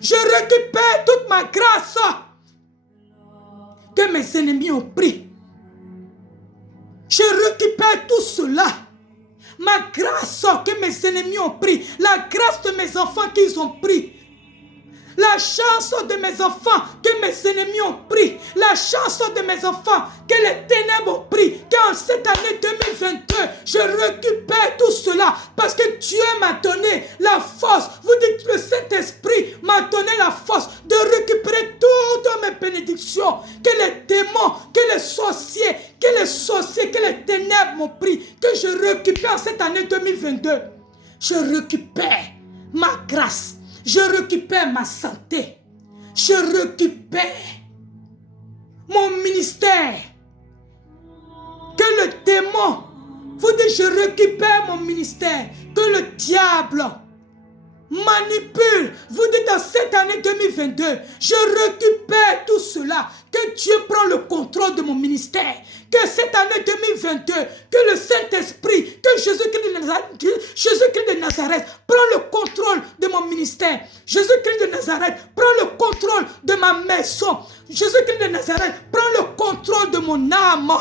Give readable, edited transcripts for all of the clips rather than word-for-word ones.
Je récupère toute ma grâce que mes ennemis ont pris. Je récupère tout cela. Ma grâce que mes ennemis ont pris. La grâce de mes enfants qu'ils ont pris. La chance de mes enfants que mes ennemis ont pris. La chance de mes enfants que les ténèbres ont pris. Qu'en cette année 2022, je récupère tout cela. Parce que Dieu m'a donné la force. Vous dites le Saint-Esprit m'a donné la force de récupérer toutes mes bénédictions. Que les démons, que les sorciers, que les ténèbres m'ont pris. Que je récupère cette année 2022. Je récupère ma grâce. Je récupère ma santé. Je récupère mon ministère. Que le démon, vous dites je récupère mon ministère. Que le diable manipule. Vous dites en cette année 2022, je récupère tout cela. Que Dieu prend le contrôle de mon ministère. Que cette année 2022, que le Saint-Esprit, que Jésus-Christ de Nazareth prend le contrôle de mon ministère. Jésus-Christ de Nazareth prend le contrôle de ma maison. Jésus-Christ de Nazareth prend le contrôle de mon âme.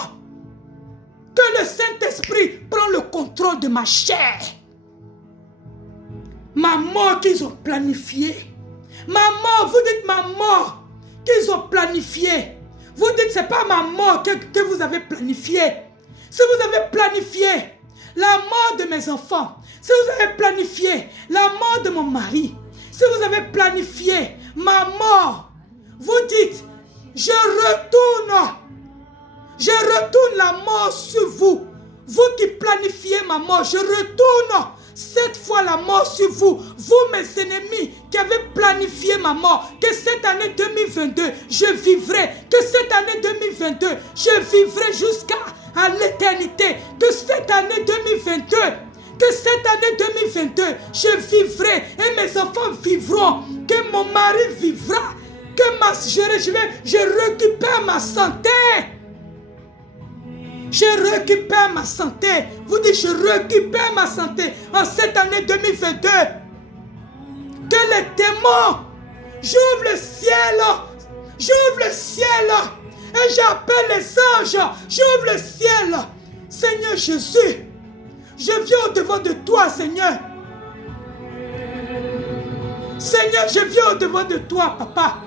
Que le Saint-Esprit prend le contrôle de ma chair. Ma mort qu'ils ont planifiée. Ma mort, vous dites ma mort qu'ils ont planifiée. Vous dites ce n'est pas ma mort que vous avez planifiée. Si vous avez planifié la mort de mes enfants, si vous avez planifié la mort de mon mari, si vous avez planifié ma mort, vous dites je retourne la mort sur vous. Vous qui planifiez ma mort, je retourne cette fois la mort sur vous. Vous mes ennemis qui avez planifié ma mort. Que cette année 2022 je vivrai. Que cette année 2022 je vivrai jusqu'à l'éternité. Que cette année 2022 je vivrai et mes enfants vivront. Que mon mari vivra. Que je récupère ma santé. Je récupère ma santé. Vous dites, je récupère ma santé en cette année 2022. Que les démons, j'ouvre le ciel. J'ouvre le ciel. Et j'appelle les anges. J'ouvre le ciel. Seigneur Jésus, je viens au-devant de toi, Seigneur. Seigneur, je viens au-devant de toi, Papa.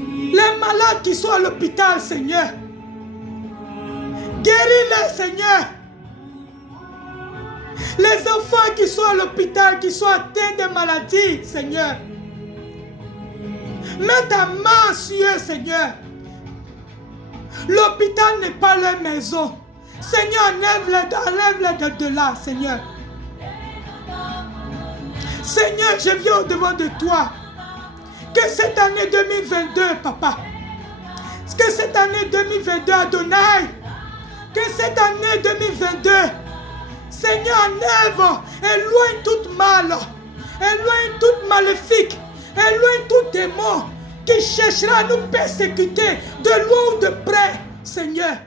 Les malades qui sont à l'hôpital, Seigneur. Guéris-les, Seigneur. Les enfants qui sont à l'hôpital, qui sont atteints de maladies, Seigneur. Mets ta main sur eux, Seigneur. L'hôpital n'est pas leur maison. Seigneur, enlève-les de là, Seigneur. Seigneur, je viens au-devant de toi. Que cette année 2022, Papa. Que cette année 2022, Adonai. Que cette année 2022, Seigneur, enlève, éloigne tout mal, éloigne tout maléfique, éloigne tout démon qui cherchera à nous persécuter de loin ou de près, Seigneur.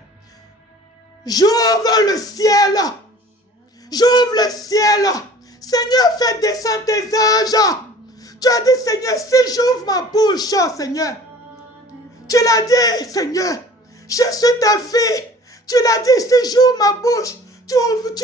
J'ouvre le ciel, j'ouvre le ciel, Seigneur, fais descendre tes anges. Tu as dit, Seigneur, si j'ouvre ma bouche, Seigneur, tu l'as dit, Seigneur, je suis ta fille. Tu l'as dit, si j'ouvre ma bouche, tu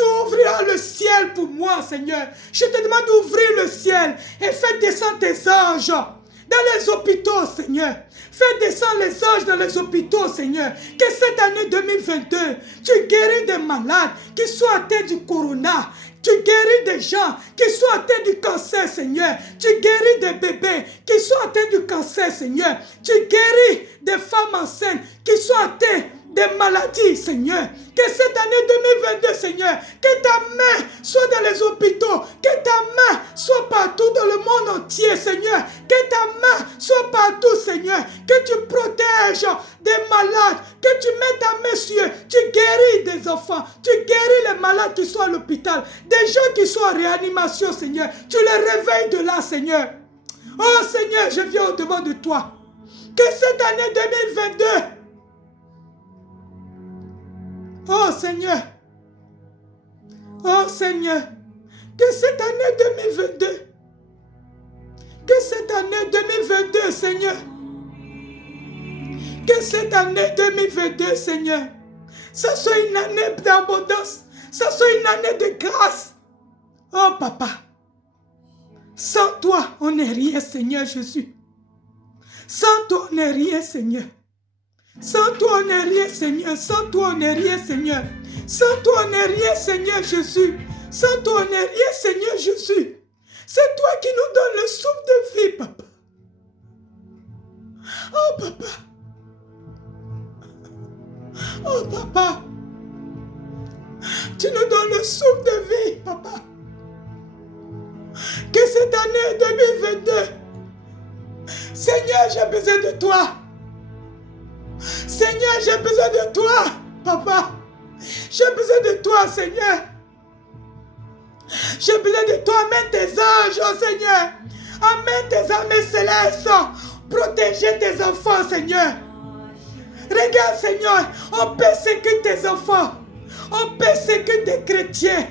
ouvriras le ciel pour moi, Seigneur. Je te demande d'ouvrir le ciel et fais descendre tes anges dans les hôpitaux, Seigneur. Fais descendre les anges dans les hôpitaux, Seigneur. Que cette année 2022, tu guéris des malades qui sont atteints du corona. Tu guéris des gens qui sont atteints du cancer, Seigneur. Tu guéris des bébés qui sont atteints du cancer, Seigneur. Tu guéris des femmes enceintes qui sont atteintes des maladies, Seigneur. Que cette année 2022, Seigneur, que ta main soit dans les hôpitaux, que ta main soit partout dans le monde entier, Seigneur. Que ta main soit partout, Seigneur. Que tu protèges des malades, que tu mets ta main sur eux. Tu guéris des enfants, tu guéris les malades qui sont à l'hôpital, des gens qui sont en réanimation, Seigneur. Tu les réveilles de là, Seigneur. Oh Seigneur, je viens au-devant de toi. Que cette année 2022, oh Seigneur, que cette année 2022, Que cette année 2022, Seigneur, que cette année 2022, Seigneur, ça soit une année d'abondance, ça soit une année de grâce. Oh papa, sans toi, on n'est rien, Seigneur Jésus. Sans toi, on n'est rien, Seigneur. Sans toi, on n'est rien, Seigneur. Sans toi, on n'est rien, Seigneur. Sans toi, on n'est rien, Seigneur Jésus. Sans toi, on n'est rien, Seigneur Jésus. C'est toi qui nous donnes le souffle de vie, papa. Oh, papa. Oh, papa. Tu nous donnes le souffle de vie, papa. Que cette année 2022, Seigneur, j'ai besoin de toi. Seigneur, j'ai besoin de toi, papa. J'ai besoin de toi, Seigneur. J'ai besoin de toi. Amène tes anges, oh Seigneur. Amène tes armées célestes. Protéger tes enfants, Seigneur. Regarde, Seigneur, on persécute tes enfants. On persécute des chrétiens.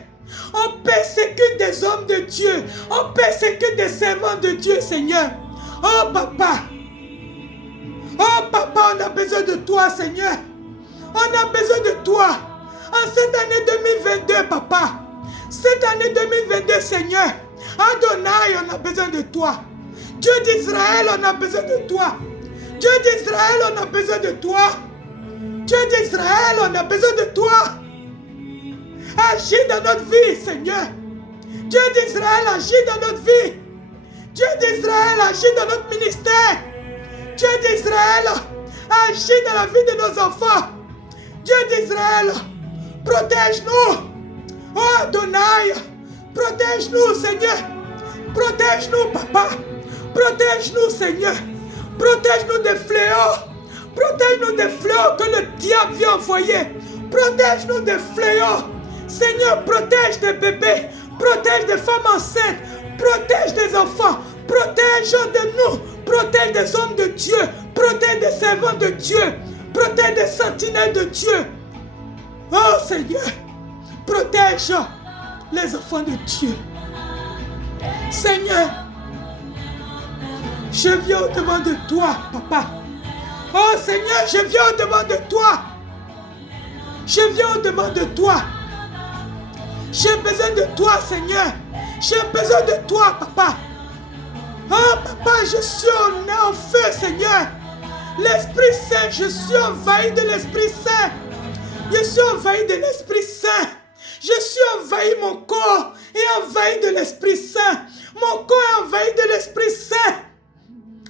On persécute des hommes de Dieu. On persécute des servants de Dieu, Seigneur. Oh, papa. Oh, papa, on a besoin de toi, Seigneur. On a besoin de toi. En cette année 2022, papa. Cette année 2022, Seigneur. Adonai, on a besoin de toi. Dieu d'Israël, on a besoin de toi. Dieu d'Israël, on a besoin de toi. Dieu d'Israël, on a besoin de toi. Agis dans notre vie, Seigneur. Dieu d'Israël, agis dans notre vie. Dieu d'Israël, agis dans notre ministère. Dieu d'Israël, agis dans la vie de nos enfants. Dieu d'Israël, protège-nous. Oh Adonai, protège-nous, Seigneur. Protège-nous, papa. Protège-nous, Seigneur. Protège-nous des fléaux. Protège-nous des fléaux que le diable vient envoyer. Protège-nous des fléaux. Seigneur, protège des bébés. Protège des femmes enceintes. Protège des enfants. Protège de nous. Protège des hommes de Dieu. Protège des servants de Dieu. Protège des sentinelles de Dieu. Oh Seigneur, protège les enfants de Dieu. Seigneur, je viens au-devant de toi, papa. Oh Seigneur, je viens au-devant de toi. Je viens au-devant de toi. J'ai besoin de toi, Seigneur. J'ai besoin de toi, papa. Oh papa, je suis en feu, Seigneur. L'Esprit Saint, je suis envahi de l'Esprit Saint. Je suis envahi de l'Esprit Saint. Je suis envahi, mon corps est envahi de l'Esprit Saint. Mon corps est envahi de l'Esprit Saint.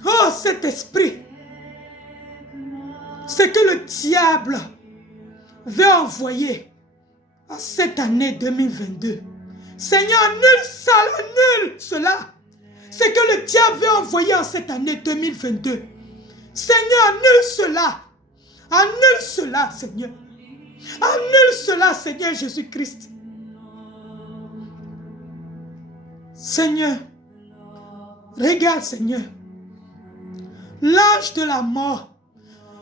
Oh, cet esprit, c'est que le diable veut envoyer en cette année 2022. Seigneur, annule cela. C'est que le diable veut envoyer en cette année 2022. Seigneur, annule cela. Annule cela, Seigneur. Annule cela, Seigneur Jésus-Christ. Seigneur, regarde, Seigneur. L'ange de la mort,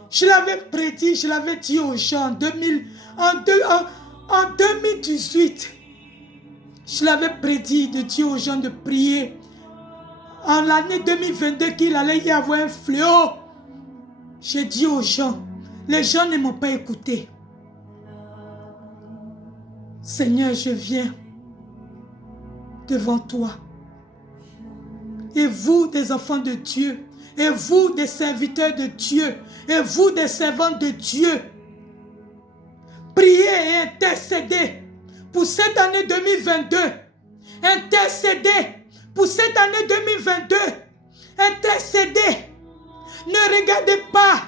je l'avais prédit, je l'avais dit aux gens en 2018. Je l'avais prédit de dire aux gens de prier. En l'année 2022 qu'il allait y avoir un fléau. J'ai dit aux gens, les gens ne m'ont pas écouté. Seigneur, je viens devant toi. Et vous, des enfants de Dieu, et vous, des serviteurs de Dieu, et vous, des servants de Dieu, priez et intercédez pour cette année 2022. Intercédez pour cette année 2022. Intercédez. Ne regardez pas.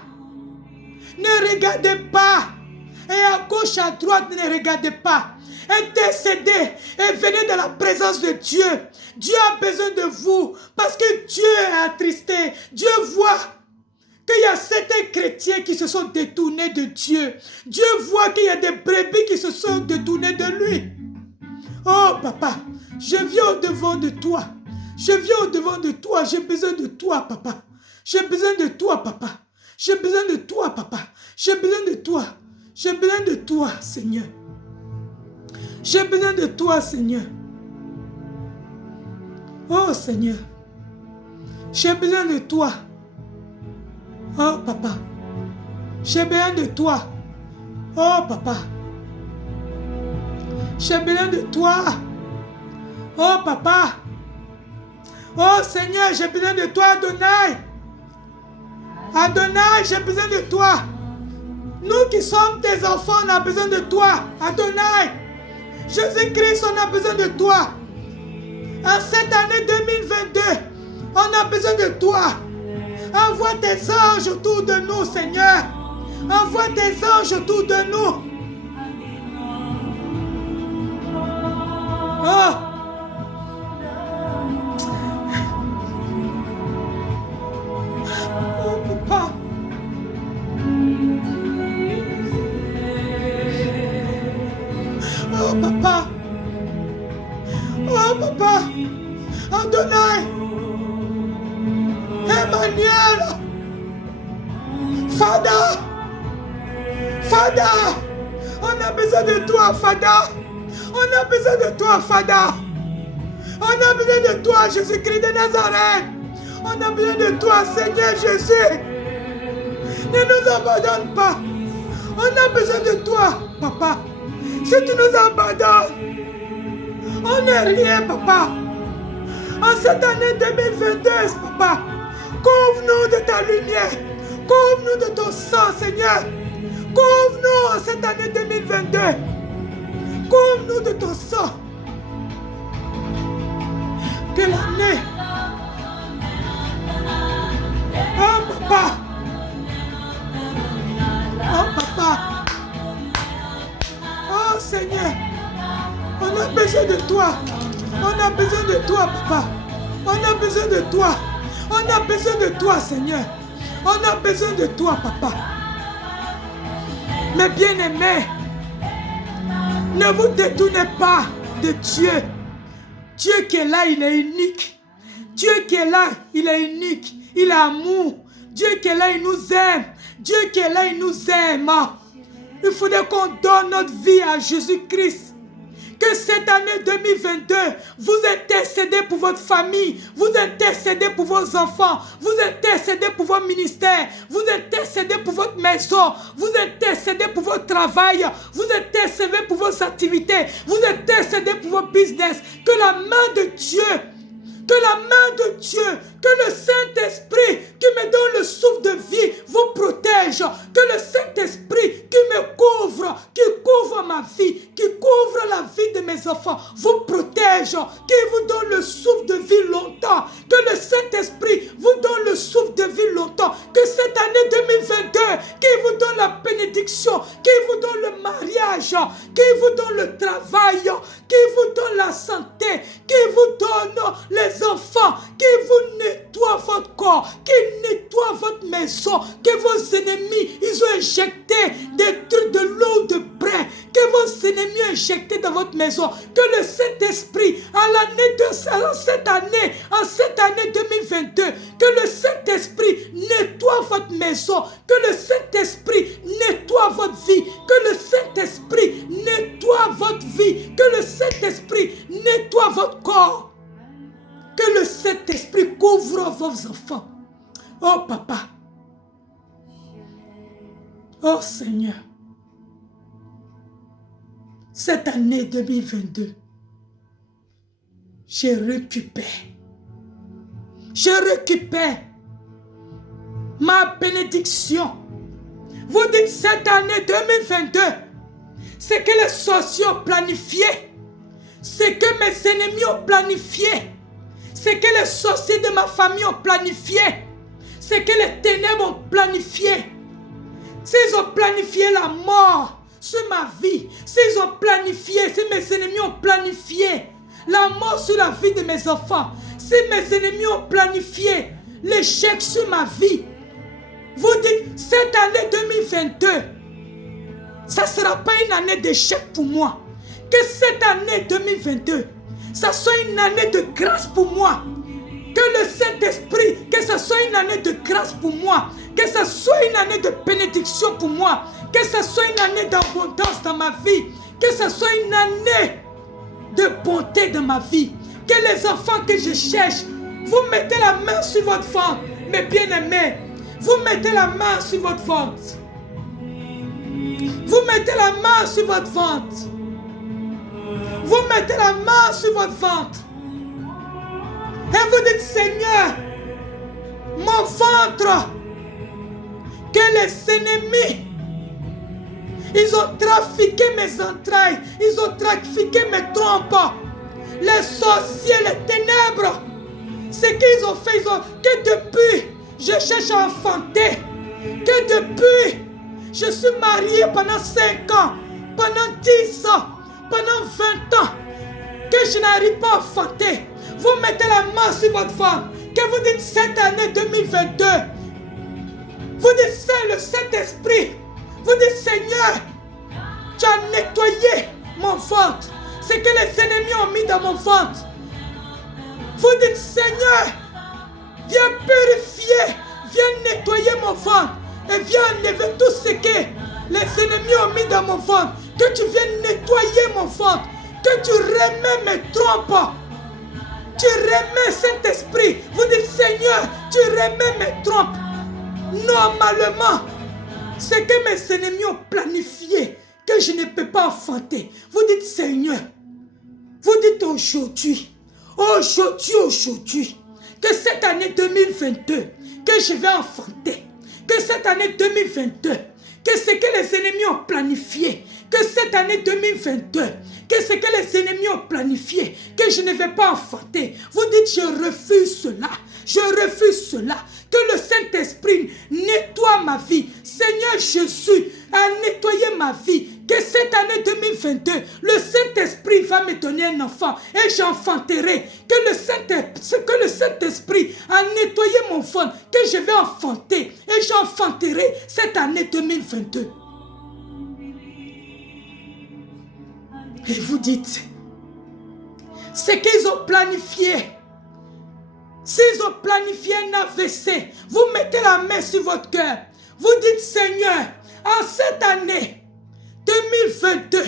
Ne regardez pas. Et à gauche, à droite, ne regardez pas. Intercédez et venez dans la présence de Dieu. Dieu a besoin de vous parce que Dieu est attristé. Dieu voit qu'il y a certains chrétiens qui se sont détournés de Dieu. Dieu voit qu'il y a des brebis qui se sont détournés de lui. Oh papa, je viens au-devant de toi. Je viens au-devant de toi. J'ai besoin de toi, papa. J'ai besoin de toi, papa. J'ai besoin de toi, papa. J'ai besoin de toi. J'ai besoin de toi, Seigneur. J'ai besoin de toi, Seigneur. Oh, Seigneur. J'ai besoin de toi. Oh papa. J'ai besoin de toi. Oh papa. J'ai besoin de toi. Oh papa. Oh Seigneur, j'ai besoin de toi, Adonai. Adonai, j'ai besoin de toi. Nous qui sommes tes enfants, on a besoin de toi. Adonai. Jésus-Christ, on a besoin de toi. En cette année 2022, on a besoin de toi. Envoie tes anges autour de nous, Seigneur. Envoie tes anges autour de nous. Oh. Oh, papa. Oh, papa. Oh, papa. Adonai. Emmanuel. Fada. Fada. On a besoin de toi, Fada. On a besoin de toi, Fada. On a besoin de toi, Jésus-Christ de Nazareth. On a besoin de toi, Seigneur Jésus. Ne nous abandonne pas. On a besoin de toi, papa. Si tu nous abandonnes, on n'est rien, papa. En cette année 2022, papa, couvre-nous de ta lumière. Couvre-nous de ton sang, Seigneur. Couvre-nous en cette année 2022. Couvre-nous de ton sang. Que l'année. Oh, papa. Oh, papa. Oh, Seigneur. On a besoin de toi. On a besoin de toi, papa. On a besoin de toi. On a besoin de toi, Seigneur. On a besoin de toi, papa. Mes bien-aimés, ne vous détournez pas de Dieu. Dieu qui est là, il est unique. Dieu qui est là, il est unique. Il est amour. Dieu qui est là, il nous aime. Dieu qui est là, il nous aime. Il faudrait qu'on donne notre vie à Jésus-Christ. Que cette année 2022, vous intercédez pour votre famille, vous intercédez pour vos enfants, vous intercédez pour vos ministères, vous intercédez pour votre maison, vous intercédez pour votre travail, vous intercédez pour vos activités, vous intercédez pour vos business. Que la main de Dieu, que la main de Dieu, que le Saint-Esprit qui me donne le souffle de vie vous protège. Que le Saint-Esprit qui me couvre, qui couvre ma vie, qui couvre la vie de mes enfants, vous protège, qui vous donne le souffle de vie longtemps. Que le Saint-Esprit vous donne le souffle de vie longtemps. Que cette année 2022, qui vous donne la bénédiction, qui vous donne le mariage, qui vous donne le travail, qui vous donne la santé, qui vous donne les enfants, qui vous nettoie votre corps, qui nettoie votre maison, que vos ennemis, ils ont injecté des trucs de l'eau de brin, que vos ennemis ont injecté dans votre maison, que le Saint-Esprit, en cette année 2022, que le Saint-Esprit nettoie votre maison, que le Saint-Esprit nettoie votre vie, que le Saint-Esprit nettoie votre vie, que le Saint-Esprit nettoie votre corps. Que le Saint-Esprit couvre vos enfants. Oh papa. Oh Seigneur. Cette année 2022, je récupère ma bénédiction. Vous dites cette année 2022, c'est que les sorciers ont planifié, c'est que mes ennemis ont planifié, c'est que les sorciers de ma famille ont planifié, c'est que les ténèbres ont planifié. S'ils ont planifié la mort sur ma vie, s'ils ont planifié, si mes ennemis ont planifié la mort sur la vie de mes enfants, si mes ennemis ont planifié l'échec sur ma vie, vous dites, cette année 2022, ça ne sera pas une année d'échec pour moi. Que cette année 2022, ça soit une année de grâce pour moi. Que le Saint-Esprit, que ça soit une année de grâce pour moi. Que ça soit une année de bénédiction pour moi. Que ça soit une année d'abondance dans ma vie. Que ça soit une année de bonté dans ma vie. Que les enfants que je cherche Vous mettez la main sur votre ventre, mes bien-aimés. Vous mettez la main sur votre ventre. Vous mettez la main sur votre ventre. Vous mettez la main sur votre ventre. Et vous dites, Seigneur, mon ventre, que les ennemis, ils ont trafiqué mes entrailles, ils ont trafiqué mes trompes, les sorciers, les ténèbres, ce qu'ils ont fait, que depuis, je cherche à enfanter, que depuis, je suis marié pendant 5 ans, pendant 10 ans, pendant 20 ans, que je n'arrive pas à enfanter. Vous mettez la main sur votre femme, que vous dites cette année 2022, vous dites c'est le Saint-Esprit, vous dites Seigneur, tu as nettoyé mon ventre, ce que les ennemis ont mis dans mon ventre. Vous dites Seigneur, viens purifier, viens nettoyer mon ventre et viens enlever tout ce que les ennemis ont mis dans mon ventre, que tu viennes nettoyer mon ventre, que tu remets mes trompes. Tu remets Saint-Esprit. Vous dites Seigneur, tu remets mes trompes. Normalement, ce que mes ennemis ont planifié, que je ne peux pas enfanter. Vous dites Seigneur, vous dites aujourd'hui, que cette année 2022, que je vais enfanter, que cette année 2022, que ce que les ennemis ont planifié, que cette année 2022, que ce que les ennemis ont planifié, que je ne vais pas enfanter. Vous dites, je refuse cela. Je refuse cela. Que le Saint-Esprit nettoie ma vie. Seigneur Jésus a nettoyé ma vie. Que cette année 2022, le Saint-Esprit va me donner un enfant et j'enfanterai. Que le Saint-Esprit a nettoyé mon ventre, que je vais enfanter et j'enfanterai cette année 2022. Et vous dites, ce qu'ils ont planifié, s'ils ont planifié un AVC, vous mettez la main sur votre cœur. Vous dites, Seigneur, en cette année 2022,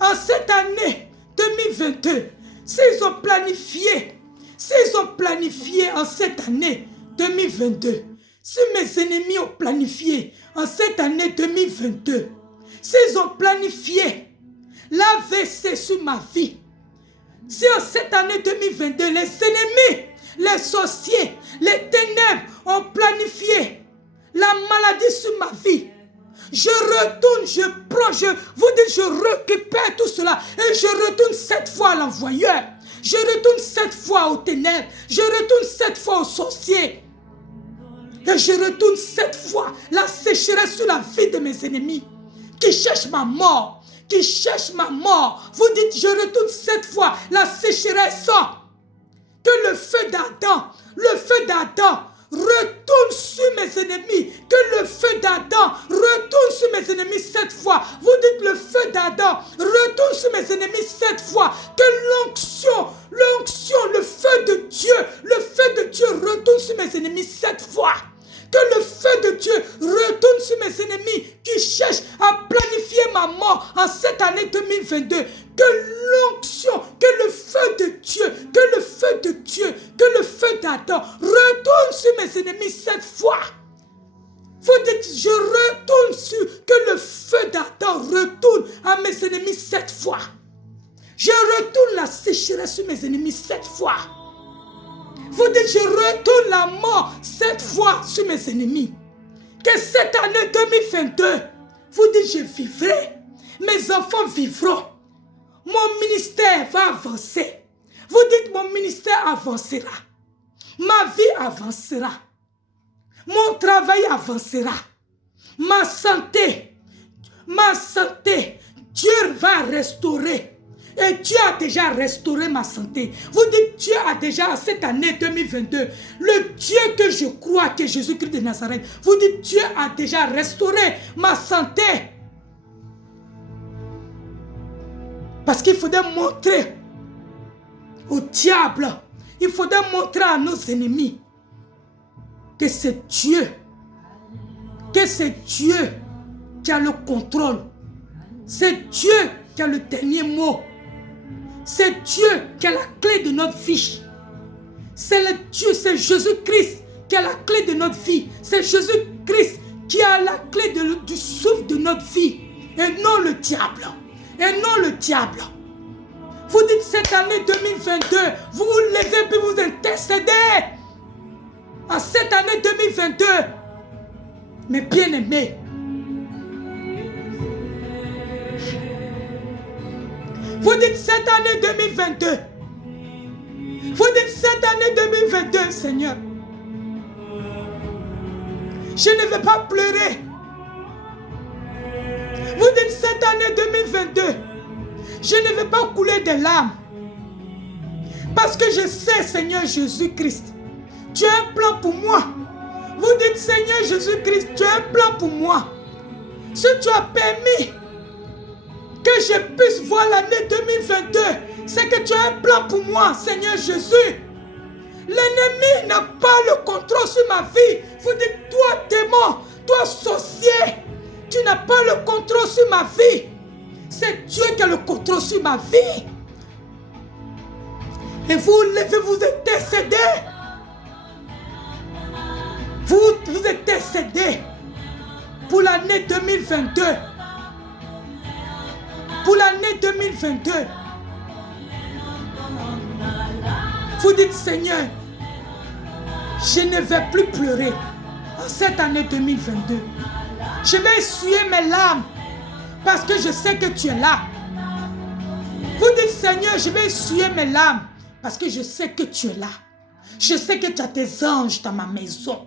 en cette année 2022, s'ils ont planifié en cette année 2022, si mes ennemis ont planifié en cette année 2022, s'ils ont planifié l'AVC sur ma vie, si en cette année 2022, les ennemis, les sorciers, les ténèbres ont planifié la maladie sur ma vie, je retourne, je récupère tout cela et je retourne 7 fois à l'envoyeur. Je retourne 7 fois aux ténèbres. Je retourne 7 fois aux sorciers. Et je retourne 7 fois la sécheresse sur la vie de mes ennemis qui cherchent ma mort. Qui cherchent ma mort. Vous dites, je retourne 7 fois la sécheresse. Que le feu d'Adam retourne sur mes ennemis. Que le feu d'Adam retourne sur mes ennemis 7 fois. Vous dites le feu d'Adam retourne sur mes ennemis 7 fois. Que l'onction, le feu de Dieu retourne sur mes ennemis 7 fois. Que le feu de Dieu retourne sur mes ennemis qui cherchent à planifier ma mort en cette année 2022. Que l'onction, que le feu de Dieu, que le feu d'Adam retourne sur mes ennemis 7 fois. Vous dites, je retourne sur, que le feu d'Adam retourne à mes ennemis 7 fois. Je retourne la sécheresse sur mes ennemis 7 fois. Vous dites, je retourne la mort 7 fois sur mes ennemis. Que cette année 2022, vous dites, je vivrai. Mes enfants vivront. Mon ministère va avancer. Vous dites, mon ministère avancera. Ma vie avancera. Mon travail avancera. Ma santé, Dieu va restaurer. Et Dieu a déjà restauré ma santé. Vous dites, Dieu a déjà, cette année 2022, le Dieu que je crois, que Jésus-Christ de Nazareth, vous dites, Dieu a déjà restauré ma santé. Parce qu'il faudrait montrer au diable, il faudrait montrer à nos ennemis que c'est Dieu qui a le contrôle. C'est Dieu qui a le dernier mot. C'est Dieu qui a la clé de notre vie. C'est le Dieu, c'est Jésus-Christ qui a la clé de notre vie. C'est Jésus-Christ qui a la clé du souffle de notre vie. Et non le diable. Et non le diable. Vous dites cette année 2022, vous vous levez puis vous intercédez. En cette année 2022, mes bien-aimés, vous dites cette année 2022, vous dites cette année 2022, Seigneur, je ne vais pas pleurer. Vous dites cette année 2022, je ne vais pas couler des larmes. Parce que je sais, Seigneur Jésus-Christ, tu as un plan pour moi. Vous dites, Seigneur Jésus-Christ, tu as un plan pour moi. Si tu as permis que je puisse voir l'année 2022, c'est que tu as un plan pour moi, Seigneur Jésus. L'ennemi n'a pas le contrôle sur ma vie. Vous dites, toi démon, toi sorcier, tu n'as pas le contrôle sur ma vie. C'est Dieu qui a le contrôle sur ma vie. Et vous levez, vous intercédez. Vous intercédez pour l'année 2022. Pour l'année 2022. Vous dites, Seigneur, je ne vais plus pleurer en cette année 2022. Je vais essuyer mes larmes parce que je sais que tu es là. Vous dites, Seigneur, je vais essuyer mes larmes parce que je sais que tu es là. Je sais que tu as tes anges dans ma maison.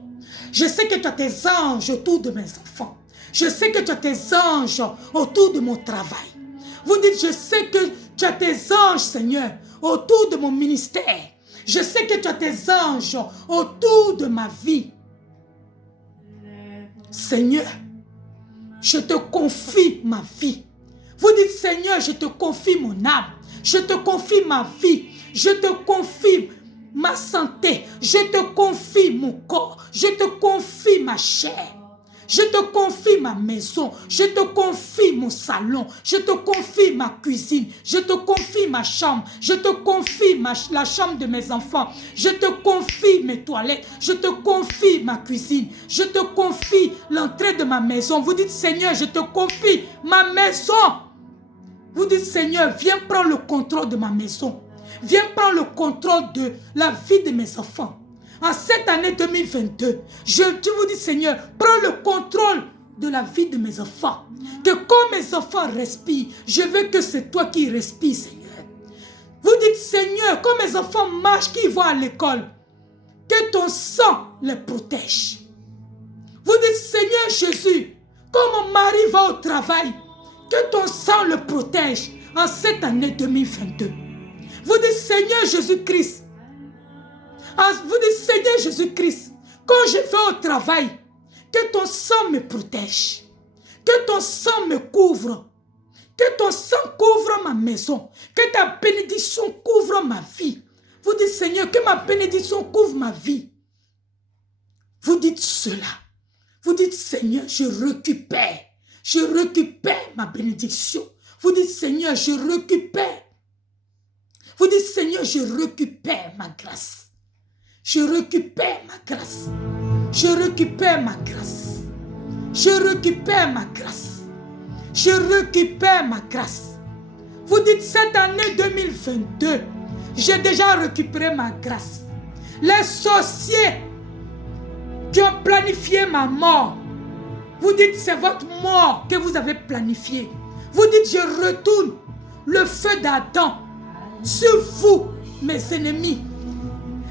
Je sais que tu as tes anges autour de mes enfants. Je sais que tu as tes anges autour de mon travail. Vous dites, je sais que tu as tes anges, Seigneur, autour de mon ministère. Je sais que tu as tes anges autour de ma vie. Seigneur, je te confie ma vie. Vous dites, Seigneur, je te confie mon âme. Je te confie ma vie. Je te confie ma santé. Je te confie mon corps. Je te confie ma chair. Je te confie ma maison. Je te confie mon salon. Je te confie ma cuisine. Je te confie ma chambre. Je te confie la chambre de mes enfants. Je te confie mes toilettes. Je te confie ma cuisine. Je te confie l'entrée de ma maison. Vous dites, Seigneur, je te confie ma maison. Vous dites, Seigneur, viens prendre le contrôle de ma maison. Viens prendre le contrôle de la vie de mes enfants. En cette année 2022, je vous dis, Seigneur, prends le contrôle de la vie de mes enfants. Que quand mes enfants respirent, je veux que c'est toi qui respires, Seigneur. Vous dites, Seigneur, quand mes enfants marchent, qu'ils vont à l'école, que ton sang les protège. Vous dites, Seigneur Jésus, quand mon mari va au travail, que ton sang le protège en cette année 2022. Vous dites, Seigneur Jésus-Christ, vous dites, Seigneur Jésus-Christ, quand je vais au travail, que ton sang me protège, que ton sang me couvre, que ton sang couvre ma maison, que ta bénédiction couvre ma vie. Vous dites, Seigneur, que ma bénédiction couvre ma vie. Vous dites cela. Vous dites, Seigneur, je récupère ma bénédiction. Vous dites, Seigneur, je récupère. Vous dites, Seigneur, je récupère ma grâce. Je récupère ma grâce. Je récupère ma grâce. Je récupère ma grâce. Je récupère ma grâce. Vous dites, cette année 2022, j'ai déjà récupéré ma grâce. Les sorciers qui ont planifié ma mort, vous dites, c'est votre mort que vous avez planifiée. Vous dites, je retourne le feu d'Adam sur vous, mes ennemis.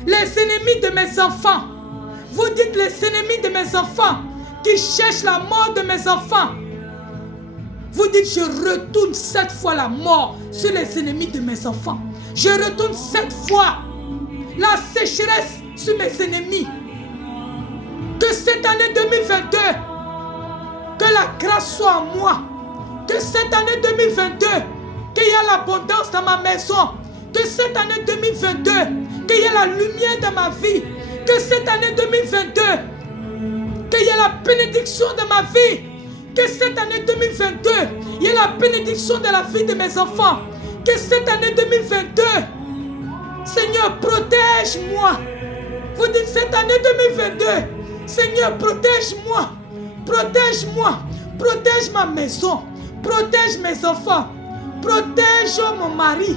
Les ennemis de mes enfants. Vous dites, les ennemis de mes enfants qui cherchent la mort de mes enfants. Vous dites, je retourne 7 fois la mort sur les ennemis de mes enfants. Je retourne 7 fois la sécheresse sur mes ennemis. Que cette année 2022, que la grâce soit en moi. Que cette année 2022, qu'il y ait l'abondance dans ma maison. Que cette année 2022, qu'il y ait la lumière dans ma vie. Que cette année 2022, qu'il y ait la bénédiction de ma vie. Que cette année 2022, il y ait la bénédiction de la vie de mes enfants. Que cette année 2022, Seigneur, protège-moi. Vous dites cette année 2022, Seigneur, protège-moi. Protège-moi. Protège ma maison. Protège mes enfants. Protège mon mari.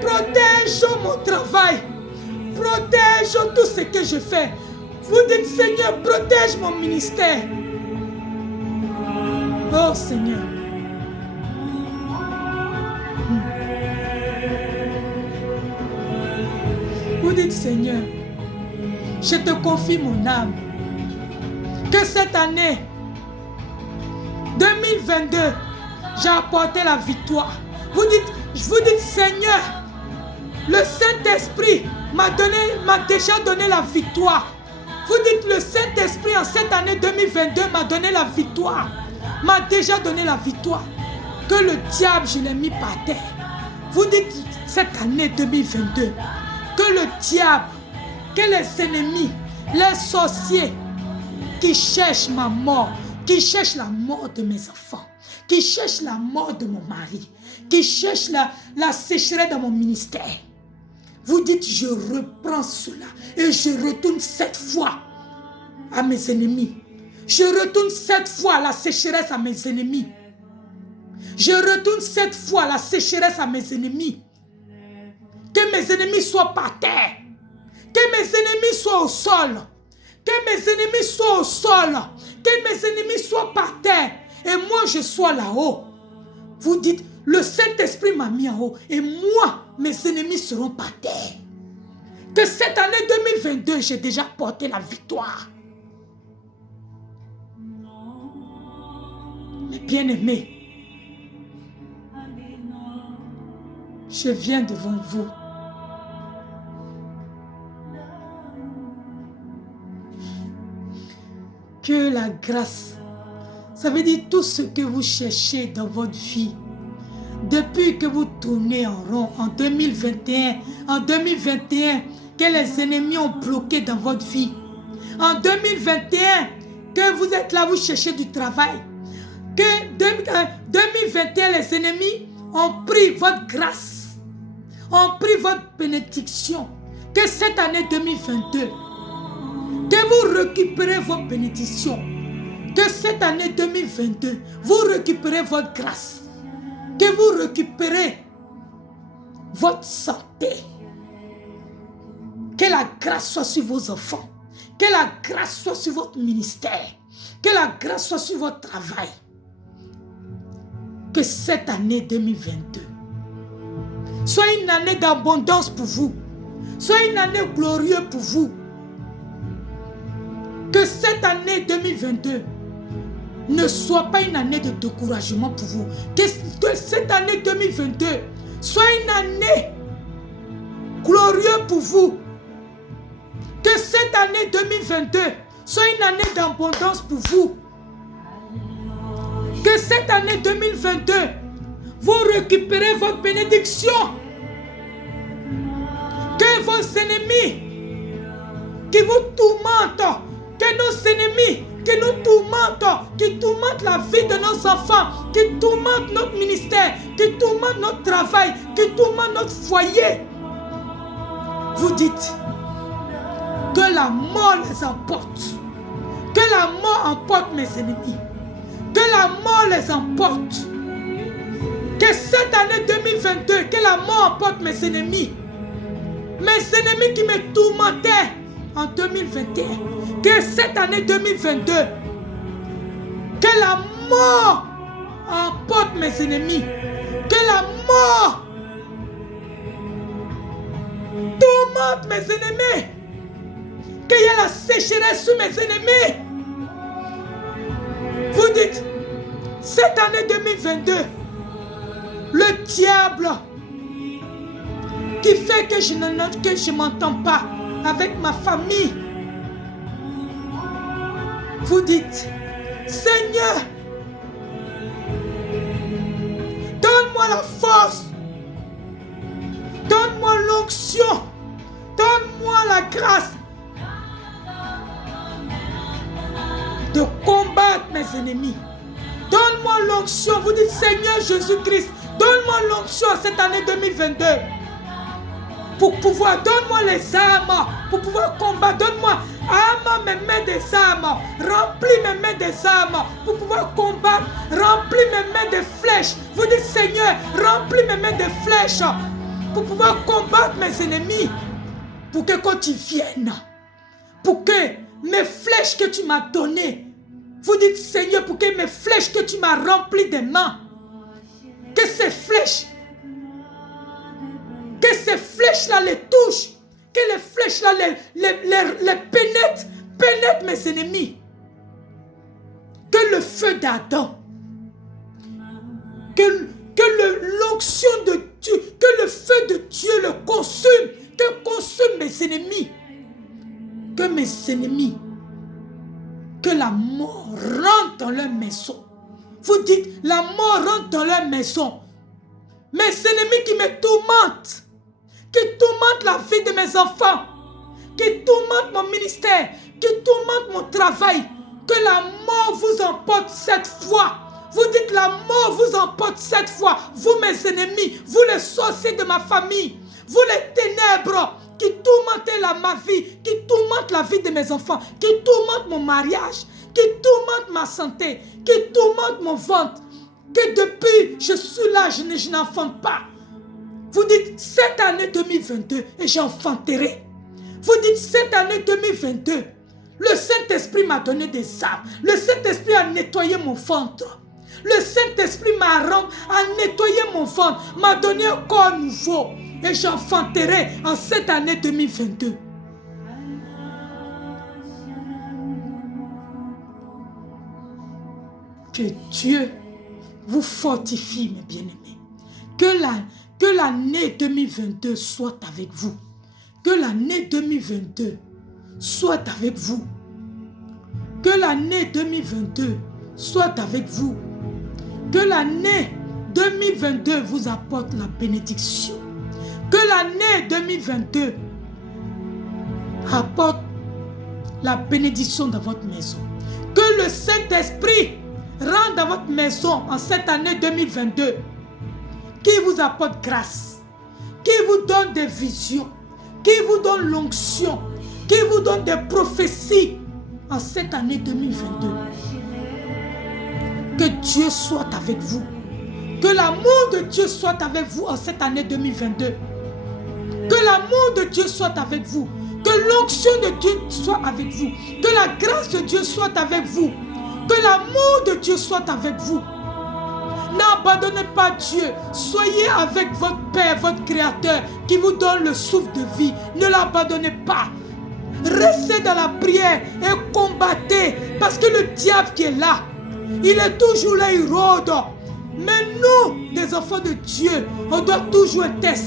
Protège mon travail. Protège tout ce que je fais. Vous dites, Seigneur, protège mon ministère. Oh Seigneur. Vous dites, Seigneur, je te confie mon âme. Que cette année 2022, j'ai apporté la victoire. Vous dites, Seigneur, le Saint-Esprit m'a déjà donné la victoire. Vous dites, le Saint-Esprit en cette année 2022 m'a donné la victoire. M'a déjà donné la victoire. Que le diable, je l'ai mis par terre. Vous dites, cette année 2022, que le diable, que les ennemis, les sorciers qui cherchent ma mort, qui cherchent la mort de mes enfants, qui cherchent la mort de mon mari, qui cherchent la sécheresse dans mon ministère. Vous dites, je reprends cela et je retourne 7 fois à mes ennemis. Je retourne 7 fois la sécheresse à mes ennemis. Je retourne 7 fois la sécheresse à mes ennemis. Que mes ennemis soient par terre. Que mes ennemis soient au sol. Que mes ennemis soient au sol. Que mes ennemis soient par terre. Et moi, je sois là-haut. Vous dites, le Saint-Esprit m'a mis en haut. Et moi, mes ennemis seront par terre. Que cette année 2022, j'ai déjà porté la victoire. Mes bien-aimés, je viens devant vous. Que la grâce, ça veut dire tout ce que vous cherchez dans votre vie, depuis que vous tournez en rond en 2021, que les ennemis ont bloqué dans votre vie. En 2021, que vous êtes là, vous cherchez du travail. Que 2021, les ennemis ont pris votre grâce, ont pris votre bénédiction. Que cette année 2022, que vous récupérez votre bénédiction. Que cette année 2022, vous récupérez votre grâce. Que vous récupérez votre santé. Que la grâce soit sur vos enfants. Que la grâce soit sur votre ministère. Que la grâce soit sur votre travail. Que cette année 2022 soit une année d'abondance pour vous. Soit une année glorieuse pour vous. Que cette année 2022 ne soit pas une année de découragement pour vous. Que cette année 2022 soit une année glorieuse pour vous. Que cette année 2022 soit une année d'abondance pour vous. Que cette année 2022, vous récupérez votre bénédiction. Que vos ennemis qui vous tourmentent, que nos ennemis qui nous tourmentent, qui tourmentent la vie de nos enfants, qui tourmentent notre ministère, qui tourmentent notre travail, qui tourmentent notre foyer. Vous dites que la mort les emporte. Que la mort emporte mes ennemis. Que la mort les emporte. Que cette année 2022, que la mort emporte mes ennemis. Mes ennemis qui me tourmentaient en 2021. Que cette année 2022, que la mort emporte mes ennemis. Que la mort tourmente mes ennemis. Qu'il y ait la sécheresse sur mes ennemis. Vous dites, cette année 2022, le diable qui fait que je ne m'entends pas avec ma famille. Vous dites, Seigneur, donne-moi la force, donne-moi l'onction, donne-moi la grâce de combattre mes ennemis. Donne-moi l'onction. Vous dites, Seigneur Jésus-Christ, donne-moi l'onction cette année 2022. pour pouvoir, donne-moi les armes pour pouvoir combattre. Donne-moi, mes mains des armes. Remplis mes mains des armes pour pouvoir combattre. Remplis mes mains de flèches. Vous dites, Seigneur, remplis mes mains de flèches pour pouvoir combattre mes ennemis. Pour que quand tu viennes, pour que mes flèches que tu m'as données, vous dites, Seigneur, pour que mes flèches que tu m'as remplies des mains, que ces flèches-là les touchent, que les flèches-là les pénètrent mes ennemis. Que le feu d'Adam, que l'onction de Dieu, que le feu de Dieu le consume, que consume mes ennemis. Que mes ennemis, que la mort rentre dans leur maison. Vous dites, la mort rentre dans leur maison. Mes ennemis qui me tourmentent, qui tourmentent la vie de mes enfants, qui tourmentent mon ministère, qui tourmentent mon travail, que la mort vous emporte 7 fois. Vous dites, la mort vous emporte 7 fois. Vous, mes ennemis, vous les sorciers de ma famille, vous les ténèbres qui tourmentez ma vie, qui tourmentent la vie de mes enfants, qui tourmentent mon mariage, qui tourmentent ma santé, qui tourmentent mon ventre, que depuis je suis là, je n'enfante pas. Vous dites, cette année 2022, et j'enfanterai. Vous dites, cette année 2022, le Saint-Esprit m'a donné des armes. Le Saint-Esprit a nettoyé mon ventre. Le Saint-Esprit a nettoyé mon ventre, m'a donné un corps nouveau. Et j'enfanterai en cette année 2022. Que Dieu vous fortifie, mes bien-aimés. Que l'année 2022 soit avec vous. Que l'année 2022 soit avec vous. Que l'année 2022 soit avec vous. Que l'année 2022 vous apporte la bénédiction. Que l'année 2022 apporte la bénédiction dans votre maison. Que le Saint-Esprit rentre dans votre maison en cette année 2022. Qui vous apporte grâce. Qui vous donne des visions. Qui vous donne l'onction. Qui vous donne des prophéties en cette année 2022. Que Dieu soit avec vous. Que l'amour de Dieu soit avec vous en cette année 2022. Que l'amour de Dieu soit avec vous. Que l'onction de Dieu soit avec vous. Que la grâce de Dieu soit avec vous. Que l'amour de Dieu soit avec vous. N'abandonnez pas Dieu. Soyez avec votre Père, votre Créateur, qui vous donne le souffle de vie. Ne l'abandonnez pas. Restez dans la prière et combattez. Parce que le diable qui est là, il est toujours là, il rôde. Mais nous, les enfants de Dieu, on doit toujours être